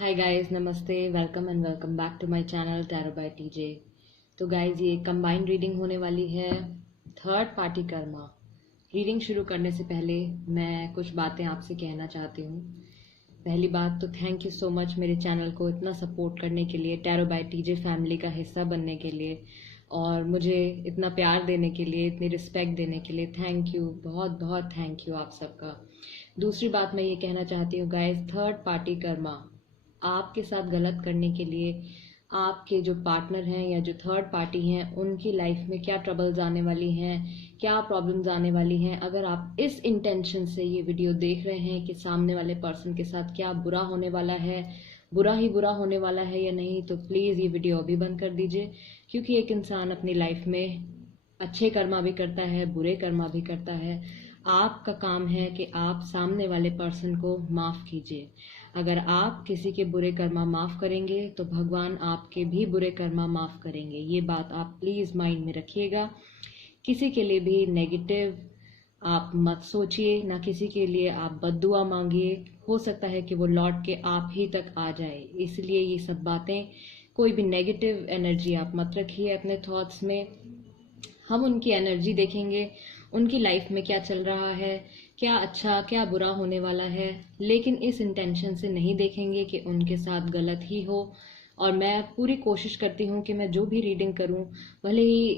हाय guys, नमस्ते, welcome and welcome back to my channel tarot by TJ. तो guys, ये combined reading होने वाली है थर्ड पार्टी कर्मा। रीडिंग शुरू करने से पहले मैं कुछ बातें आपसे कहना चाहती हूँ। पहली बात तो थैंक यू सो मच मेरे चैनल को इतना सपोर्ट करने के लिए, टैरो बाय टीजे फैमिली का हिस्सा बनने के लिए और मुझे इतना प्यार देने के लिए, इतनी रिस्पेक्ट देने के लिए थैंक यू, बहुत बहुत थैंक यू आप सबका। दूसरी बात मैं ये कहना चाहती हूँ गाइस, थर्ड पार्टी कर्मा आपके साथ गलत करने के लिए आपके जो पार्टनर हैं या जो थर्ड पार्टी हैं उनकी लाइफ में क्या ट्रबल्स आने वाली हैं, क्या प्रॉब्लम्स आने वाली हैं। अगर आप इस इंटेंशन से ये वीडियो देख रहे हैं कि सामने वाले पर्सन के साथ क्या बुरा होने वाला है, बुरा ही बुरा होने वाला है या नहीं, तो प्लीज़ ये वीडियो अभी बंद कर दीजिए। क्योंकि एक इंसान अपनी लाइफ में अच्छे कर्मा भी करता है, बुरे कर्मा भी करता है। आपका काम है कि आप सामने वाले पर्सन को माफ़ कीजिए। अगर आप किसी के बुरे कर्मा माफ़ करेंगे तो भगवान आपके भी बुरे कर्मा माफ़ करेंगे। ये बात आप प्लीज़ माइंड में रखिएगा। किसी के लिए भी नेगेटिव आप मत सोचिए, ना किसी के लिए आप बद्दुआ मांगिए। हो सकता है कि वो लौट के आप ही तक आ जाए। इसलिए ये सब बातें, कोई भी नेगेटिव एनर्जी आप मत रखिए अपने थॉट्स में। हम उनकी एनर्जी देखेंगे, उनकी लाइफ में क्या चल रहा है, क्या अच्छा क्या बुरा होने वाला है, लेकिन इस इंटेंशन से नहीं देखेंगे कि उनके साथ गलत ही हो। और मैं पूरी कोशिश करती हूँ कि मैं जो भी रीडिंग करूँ, भले ही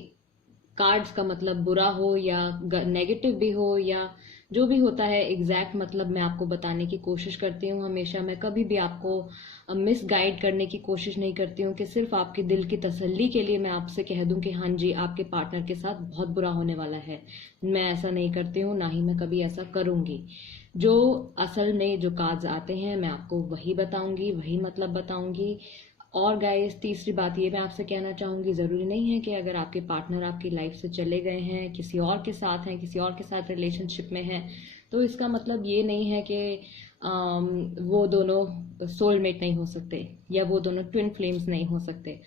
कार्ड्स का मतलब बुरा हो या नेगेटिव भी हो या जो भी होता है, एग्जैक्ट मतलब मैं आपको बताने की कोशिश करती हूँ हमेशा। मैं कभी भी आपको मिस गाइड करने की कोशिश नहीं करती हूँ कि सिर्फ आपके दिल की तसल्ली के लिए मैं आपसे कह दूं कि हाँ जी आपके पार्टनर के साथ बहुत बुरा होने वाला है। मैं ऐसा नहीं करती हूँ, ना ही मैं कभी ऐसा करूँगी। जो असल में जो कार्ड्स आते हैं मैं आपको वही बताऊंगी, वही मतलब बताऊंगी। और गाइस, तीसरी बात ये मैं आपसे कहना चाहूँगी, ज़रूरी नहीं है कि अगर आपके पार्टनर आपकी लाइफ से चले गए हैं, किसी और के साथ हैं, किसी और के साथ रिलेशनशिप में हैं, तो इसका मतलब ये नहीं है कि वो दोनों सोलमेट नहीं हो सकते या वो दोनों ट्विन फ्लेम्स नहीं हो सकते।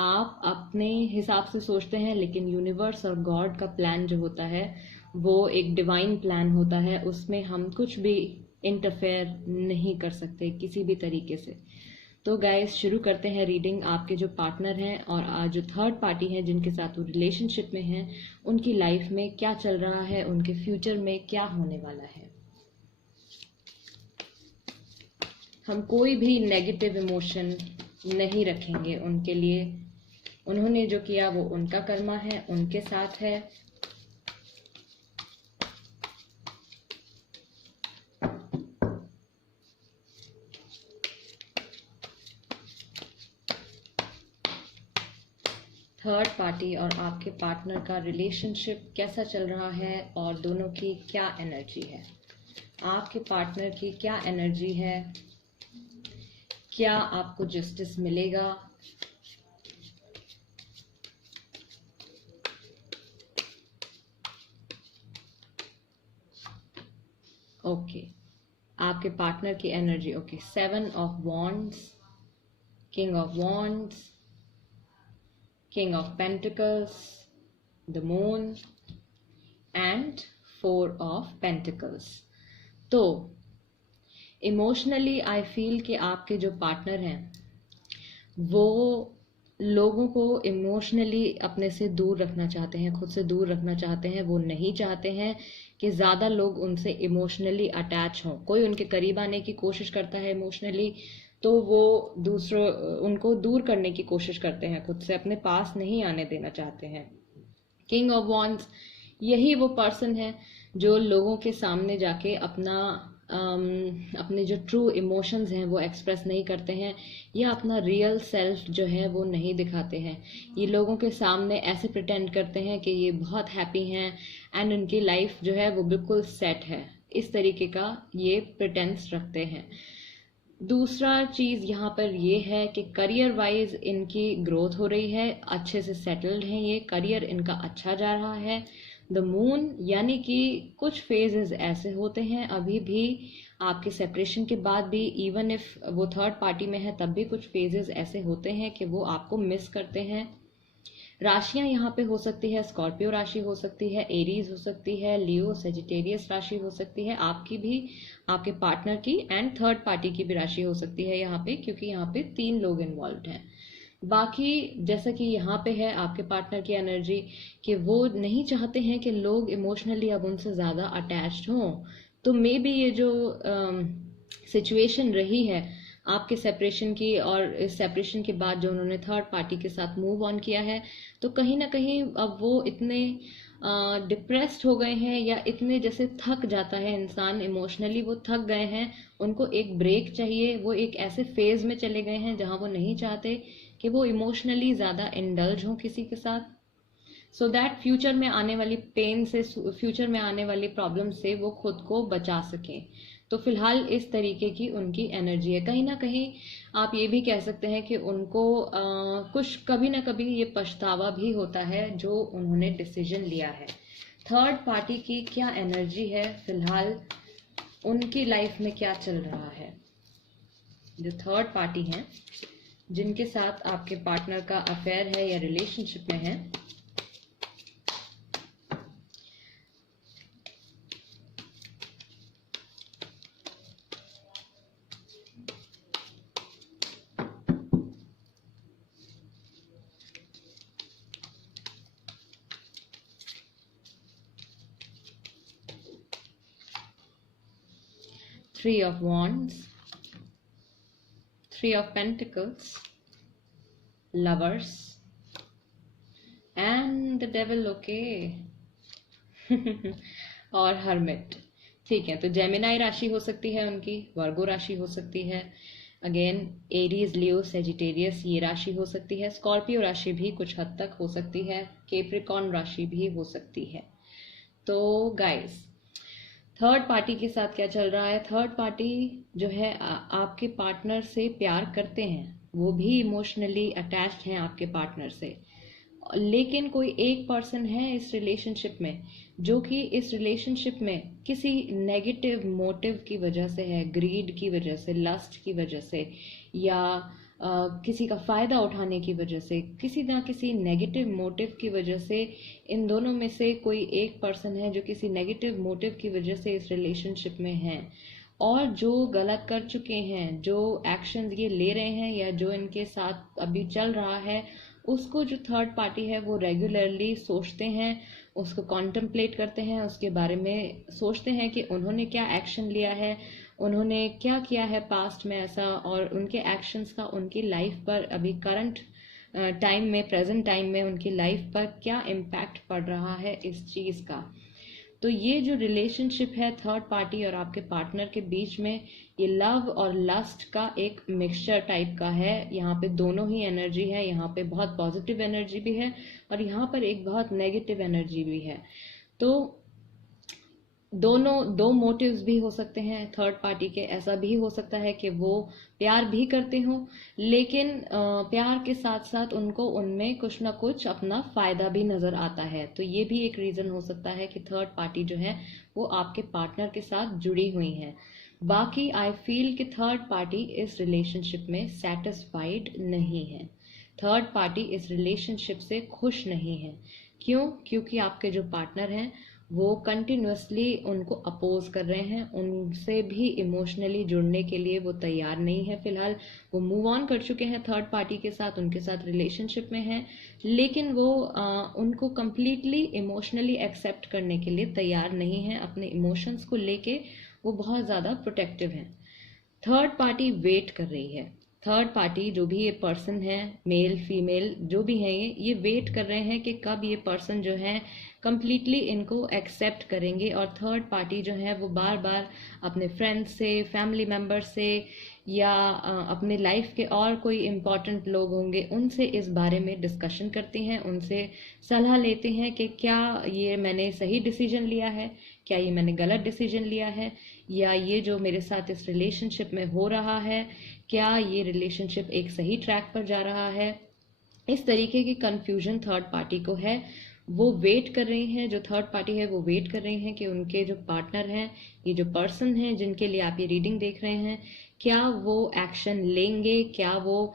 आप अपने हिसाब से सोचते हैं, लेकिन यूनिवर्स और गॉड का प्लान जो होता है वो एक डिवाइन प्लान होता है। उसमें हम कुछ भी इंटरफेयर नहीं कर सकते किसी भी तरीके से। तो गाइस, शुरू करते हैं रीडिंग। आपके जो पार्टनर हैं और जो थर्ड पार्टी हैं जिनके साथ वो रिलेशनशिप में हैं, उनकी लाइफ में क्या चल रहा है, उनके फ्यूचर में क्या होने वाला है। हम कोई भी नेगेटिव इमोशन नहीं रखेंगे उनके लिए। उन्होंने जो किया वो उनका कर्मा है, उनके साथ है। थर्ड पार्टी और आपके पार्टनर का रिलेशनशिप कैसा चल रहा है और दोनों की क्या एनर्जी है। आपके पार्टनर की क्या एनर्जी है, क्या आपको जस्टिस मिलेगा। ओके, आपके पार्टनर की energy, okay, 7 of wands, king of wands, king of pentacles, the moon and 4 of pentacles. तो इमोशनली आई फील कि आपके जो पार्टनर हैं वो लोगों को इमोशनली अपने से दूर रखना चाहते हैं, खुद से दूर रखना चाहते हैं। वो नहीं चाहते हैं कि ज़्यादा लोग उनसे इमोशनली अटैच हों। कोई उनके करीब आने की कोशिश करता है इमोशनली, तो वो दूसरों उनको दूर करने की कोशिश करते हैं, खुद से अपने पास नहीं आने देना चाहते हैं। किंग ऑफ वॉन्ड्स, यही वो पर्सन है जो लोगों के सामने जाके अपने जो ट्रू इमोशंस हैं वो एक्सप्रेस नहीं करते हैं, या अपना रियल सेल्फ जो है वो नहीं दिखाते हैं। ये लोगों के सामने ऐसे प्रिटेंड करते हैं कि ये बहुत हैप्पी हैं एंड उनकी लाइफ जो है वो बिल्कुल सेट है। इस तरीके का ये प्रिटेंस रखते हैं। दूसरा चीज़ यहाँ पर ये है कि करियर वाइज इनकी ग्रोथ हो रही है, अच्छे से सेटल्ड हैं, ये करियर इनका अच्छा जा रहा है। द मून, यानी कि कुछ फेजेस ऐसे होते हैं अभी भी आपके सेपरेशन के बाद भी, इवन इफ वो थर्ड पार्टी में है तब भी कुछ फेजेस ऐसे होते हैं कि वो आपको मिस करते हैं। राशियां यहाँ पे हो सकती है, स्कॉर्पियो राशि हो सकती है, एरीज हो सकती है, लियो सेजिटेरियस राशि हो सकती है, आपकी भी, आपके पार्टनर की एंड थर्ड पार्टी की भी राशि हो सकती है यहाँ पे, क्योंकि यहाँ पे 3 लोग इन्वॉल्व हैं। बाकी जैसा कि यहाँ पे है आपके पार्टनर की एनर्जी कि वो नहीं चाहते हैं कि लोग इमोशनली अब उनसे ज़्यादा अटैच्ड हों, तो मे बी ये जो सिचुएशन रही है आपके सेपरेशन की, और इस सेपरेशन के बाद जो उन्होंने थर्ड पार्टी के साथ मूव ऑन किया है, तो कहीं ना कहीं अब वो इतने डिप्रेस्ड हो गए हैं, या इतने जैसे थक जाता है इंसान इमोशनली, वो थक गए हैं, उनको एक ब्रेक चाहिए, वो एक ऐसे फेज में चले गए हैं जहां वो नहीं चाहते कि वो इमोशनली ज़्यादा इंडल्ज हों किसी के साथ, सो दैट फ्यूचर में आने वाली पेन से, फ्यूचर में आने वाली प्रॉब्लम से वो खुद को बचा सकें। तो फिलहाल इस तरीके की उनकी एनर्जी है। कहीं ना कहीं आप ये भी कह सकते हैं कि उनको कुछ कभी ना कभी ये पछतावा भी होता है जो उन्होंने डिसीजन लिया है। थर्ड पार्टी की क्या एनर्जी है फिलहाल, उनकी लाइफ में क्या चल रहा है? जो थर्ड पार्टी हैं जिनके साथ आपके पार्टनर का अफेयर है या रिलेशनशिप में है, Three of Wands, Three of Pentacles, Lovers and the Devil, okay. और हर्मिट, ठीक है। तो जेमिनाई राशि हो सकती है उनकी, वर्गो राशि हो सकती है, अगेन एरीज, लियो, सेजिटेरियस ये राशि हो सकती है, स्कॉर्पियो राशि भी कुछ हद तक हो सकती है, कैप्रिकॉर्न राशि भी हो सकती है। तो गाइस, थर्ड पार्टी के साथ क्या चल रहा है? थर्ड पार्टी जो है आपके पार्टनर से प्यार करते हैं, वो भी इमोशनली अटैच्ड हैं आपके पार्टनर से, लेकिन कोई एक पर्सन है इस रिलेशनशिप में जो कि इस रिलेशनशिप में किसी नेगेटिव मोटिव की वजह से है, ग्रीड की वजह से, लस्ट की वजह से, या किसी का फायदा उठाने की वजह से, किसी ना किसी नेगेटिव मोटिव की वजह से, इन दोनों में से कोई एक पर्सन है जो किसी नेगेटिव मोटिव की वजह से इस रिलेशनशिप में है, और जो गलत कर चुके हैं, जो एक्शन ये ले रहे हैं या जो इनके साथ अभी चल रहा है, उसको जो थर्ड पार्टी है वो रेगुलरली सोचते हैं, उसको कॉन्टम्पलेट करते हैं, उसके बारे में सोचते हैं कि उन्होंने क्या एक्शन लिया है, उन्होंने क्या किया है पास्ट में ऐसा, और उनके एक्शंस का उनकी लाइफ पर अभी करंट टाइम में, प्रेजेंट टाइम में उनकी लाइफ पर क्या इम्पैक्ट पड़ रहा है इस चीज़ का। तो ये जो रिलेशनशिप है थर्ड पार्टी और आपके पार्टनर के बीच में, ये लव और लस्ट का एक मिक्सचर टाइप का है। यहाँ पे दोनों ही एनर्जी है, यहाँ पे बहुत पॉजिटिव एनर्जी भी है और यहाँ पर एक बहुत नेगेटिव एनर्जी भी है। तो दोनों दो मोटिव्स भी हो सकते हैं थर्ड पार्टी के। ऐसा भी हो सकता है कि वो प्यार भी करते हो, लेकिन प्यार के साथ साथ उनको उनमें कुछ ना कुछ अपना फायदा भी नजर आता है। तो ये भी एक रीजन हो सकता है कि थर्ड पार्टी जो है वो आपके पार्टनर के साथ जुड़ी हुई है। बाकी आई फील कि थर्ड पार्टी इस रिलेशनशिप में सेटिस्फाइड नहीं है, थर्ड पार्टी इस रिलेशनशिप से खुश नहीं है। क्यों? क्योंकि आपके जो पार्टनर हैं वो कंटिन्यूअसली उनको अपोज कर रहे हैं, उनसे भी इमोशनली जुड़ने के लिए वो तैयार नहीं है। फिलहाल वो मूव ऑन कर चुके हैं थर्ड पार्टी के साथ, उनके साथ रिलेशनशिप में हैं, लेकिन वो उनको कंप्लीटली इमोशनली एक्सेप्ट करने के लिए तैयार नहीं है। अपने इमोशंस को लेके वो बहुत ज़्यादा प्रोटेक्टिव हैं। थर्ड पार्टी वेट कर रही है। थर्ड पार्टी जो भी ये पर्सन है, मेल फीमेल जो भी है, ये वेट कर रहे हैं कि कब ये पर्सन जो है कंप्लीटली इनको एक्सेप्ट करेंगे। और थर्ड पार्टी जो है वो बार बार अपने फ्रेंड्स से, फैमिली मेम्बर से, या अपने लाइफ के और कोई इम्पॉर्टेंट लोग होंगे उनसे इस बारे में डिस्कशन करती हैं, उनसे सलाह लेते हैं कि क्या ये मैंने सही डिसीजन लिया है, क्या ये मैंने गलत डिसीजन लिया है, या ये जो मेरे साथ इस रिलेशनशिप में हो रहा है, क्या ये रिलेशनशिप एक सही ट्रैक पर जा रहा है। इस तरीके की कंफ्यूजन थर्ड पार्टी को है। वो वेट कर रही हैं, जो थर्ड पार्टी है वो वेट कर रही हैं कि उनके जो पार्टनर हैं, ये जो पर्सन हैं जिनके लिए आप ये रीडिंग देख रहे हैं, क्या वो एक्शन लेंगे, क्या वो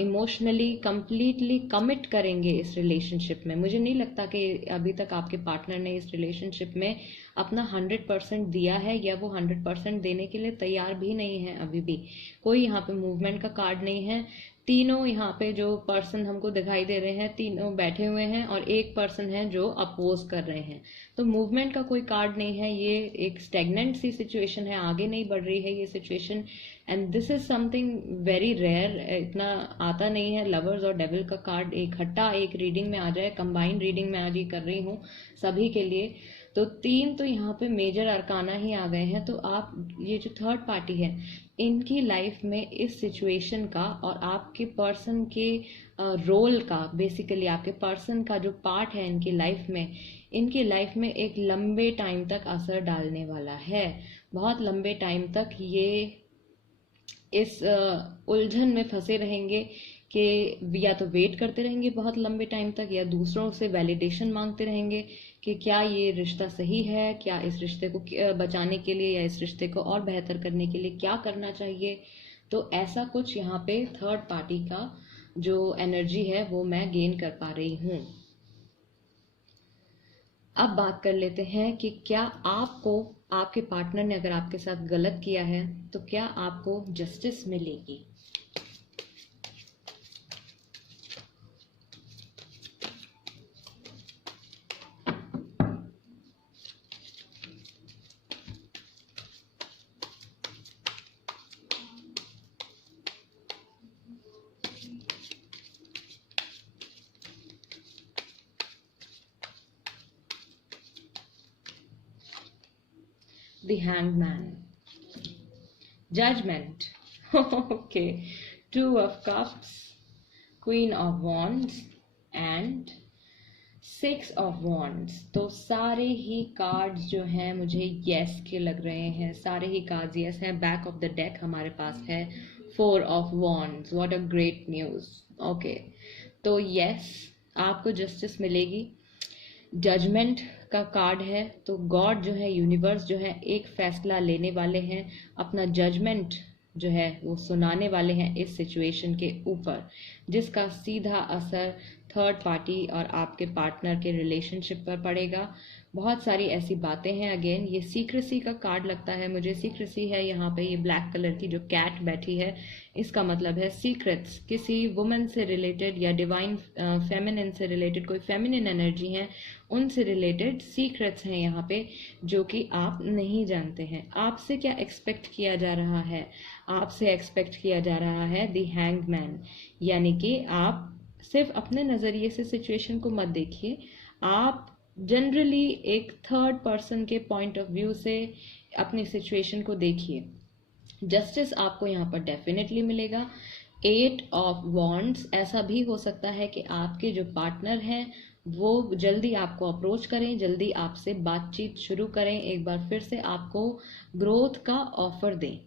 इमोशनली कंप्लीटली कमिट करेंगे इस रिलेशनशिप में। मुझे नहीं लगता कि अभी तक आपके पार्टनर ने इस रिलेशनशिप में अपना 100% दिया है, या वो 100% देने के लिए तैयार भी नहीं है अभी भी। कोई यहाँ पे मूवमेंट का कार्ड नहीं है। तीनों यहाँ पे जो पर्सन हमको दिखाई दे रहे हैं, तीनों बैठे हुए हैं और एक पर्सन है जो अपोज कर रहे हैं। तो मूवमेंट का कोई कार्ड नहीं है, ये एक स्टेगनेंट सी सिचुएशन है, आगे नहीं बढ़ रही है ये situation. And this is something very rare, इतना आता नहीं है। लवर्स और डेविल का कार्ड इकट्ठा एक रीडिंग में आ जाए, कंबाइंड रीडिंग में आज ये कर रही हूँ सभी के लिए। तो तीन तो यहाँ पे मेजर अरकाना ही आ गए हैं। तो आप ये जो थर्ड पार्टी है, इनकी लाइफ में इस सिचुएशन का और आपके पर्सन के रोल का, बेसिकली आपके पर्सन का जो पार्ट है इनकी लाइफ में, इनकी लाइफ में एक लंबे टाइम तक असर डालने वाला है। बहुत लंबे टाइम तक ये इस उलझन में फंसे रहेंगे कि या तो वेट करते रहेंगे बहुत लंबे टाइम तक, या दूसरों से वैलिडेशन मांगते रहेंगे कि क्या ये रिश्ता सही है, क्या इस रिश्ते को बचाने के लिए या इस रिश्ते को और बेहतर करने के लिए क्या करना चाहिए। तो ऐसा कुछ यहाँ पे थर्ड पार्टी का जो एनर्जी है वो मैं गेन कर पा रही हूँ। अब बात कर लेते हैं कि क्या आपको, आपके पार्टनर ने अगर आपके साथ गलत किया है तो क्या आपको जस्टिस मिलेगी। The Hanged Man, Judgment, okay, Two of Cups, Queen of Wands and Six of Wands। तो सारे ही कार्ड्स जो हैं मुझे यस के लग रहे हैं, सारे ही कार्ड्स यस हैं। बैक ऑफ द डेक हमारे पास है Four of Wands। What a great news. Okay, तो यस, आपको जस्टिस मिलेगी। जजमेंट का कार्ड है, तो गॉड जो है, यूनिवर्स जो है, एक फैसला लेने वाले हैं, अपना जजमेंट जो है वो सुनाने वाले हैं इस सिचुएशन के ऊपर, जिसका सीधा असर थर्ड पार्टी और आपके पार्टनर के रिलेशनशिप पर पड़ेगा। बहुत सारी ऐसी बातें हैं। अगेन ये सीक्रेसी का कार्ड लगता है मुझे, सीक्रेसी है यहाँ पे। ये ब्लैक कलर की जो कैट बैठी है, इसका मतलब है सीक्रेट्स, किसी वुमेन से रिलेटेड या डिवाइन फेमिनिन से रिलेटेड, कोई फेमिनिन एनर्जी है उनसे रिलेटेड सीक्रेट्स हैं यहाँ पे, जो कि आप नहीं जानते हैं। आपसे क्या एक्सपेक्ट किया जा रहा है, आपसे एक्सपेक्ट किया जा रहा है द हैंग्ड मैन, यानी कि आप सिर्फ अपने नज़रिए से सिचुएशन को मत देखिए, आप जनरली एक थर्ड पर्सन के पॉइंट ऑफ व्यू से अपनी सिचुएशन को देखिए। जस्टिस आपको यहाँ पर डेफिनेटली मिलेगा। एट ऑफ वॉन्ड्स, ऐसा भी हो सकता है कि आपके जो पार्टनर हैं वो जल्दी आपको अप्रोच करें, जल्दी आपसे बातचीत शुरू करें, एक बार फिर से आपको ग्रोथ का ऑफर दें,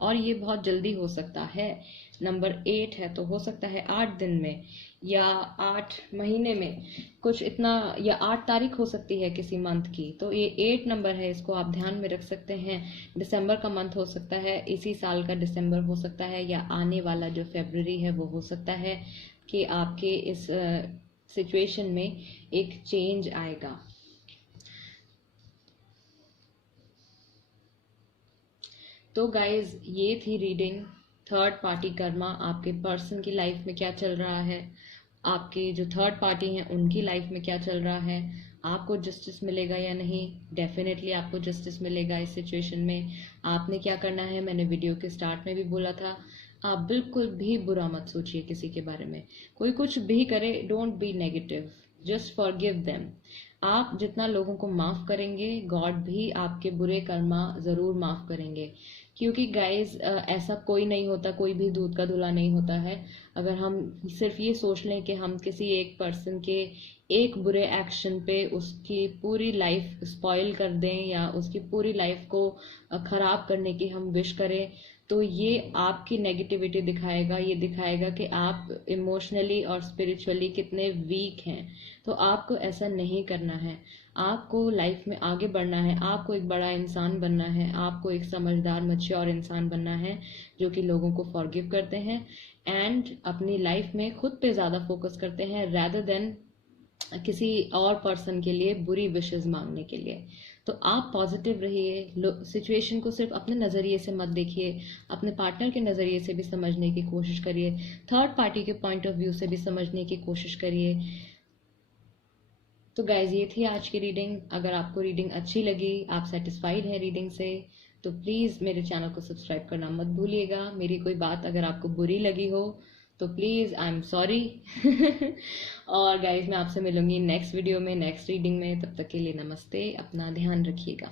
और ये बहुत जल्दी हो सकता है। नंबर 8 है, तो हो सकता है 8 दिन में या 8 महीने में, कुछ इतना, या 8 तारीख हो सकती है किसी मंथ की। तो ये 8 नंबर है, इसको आप ध्यान में रख सकते हैं। दिसंबर का मंथ हो सकता है, इसी साल का दिसंबर हो सकता है, या आने वाला जो फरवरी है वो हो सकता है कि आपके इस सिचुएशन में एक चेंज आएगा। तो गाइज, ये थी रीडिंग थर्ड पार्टी कर्मा, आपके पर्सन की लाइफ में क्या चल रहा है, आपके जो थर्ड पार्टी हैं उनकी लाइफ में क्या चल रहा है, आपको जस्टिस मिलेगा या नहीं। डेफिनेटली आपको जस्टिस मिलेगा इस सिचुएशन में। आपने क्या करना है, मैंने वीडियो के स्टार्ट में भी बोला था, आप बिल्कुल भी बुरा मत सोचिए किसी के बारे में। कोई कुछ भी करे, don't be negative, just forgive them. आप जितना लोगों को माफ़ करेंगे, गॉड भी आपके बुरे कर्मा ज़रूर माफ़ करेंगे। क्योंकि गाइज, ऐसा कोई नहीं होता, कोई भी दूध का धुला नहीं होता है। अगर हम सिर्फ ये सोच लें कि हम किसी एक पर्सन के एक बुरे एक्शन पे उसकी पूरी लाइफ स्पॉइल कर दें या उसकी पूरी लाइफ को ख़राब करने की हम विश करें, तो ये आपकी नेगेटिविटी दिखाएगा, ये दिखाएगा कि आप इमोशनली और स्पिरिचुअली कितने वीक हैं। तो आपको ऐसा नहीं करना है, आपको लाइफ में आगे बढ़ना है, आपको एक बड़ा इंसान बनना है, आपको एक समझदार मैच्योर इंसान बनना है जो कि लोगों को फॉरगिव करते हैं एंड अपनी लाइफ में खुद पे ज़्यादा फोकस करते हैं रैदर देन किसी और पर्सन के लिए बुरी विशेस मांगने के लिए। तो आप पॉजिटिव रहिए, सिचुएशन को सिर्फ अपने नज़रिए से मत देखिए, अपने पार्टनर के नज़रिए से भी समझने की कोशिश करिए, थर्ड पार्टी के पॉइंट ऑफ व्यू से भी समझने की कोशिश करिए। तो गाइज ये थी आज की रीडिंग। अगर आपको रीडिंग अच्छी लगी, आप सेटिस्फाइड हैं रीडिंग से, तो प्लीज़ मेरे चैनल को सब्सक्राइब करना मत भूलिएगा। मेरी कोई बात अगर आपको बुरी लगी हो तो प्लीज़ आई एम सॉरी। और गाइज मैं आपसे मिलूंगी नेक्स्ट वीडियो में, नेक्स्ट रीडिंग में। तब तक के लिए नमस्ते, अपना ध्यान रखिएगा।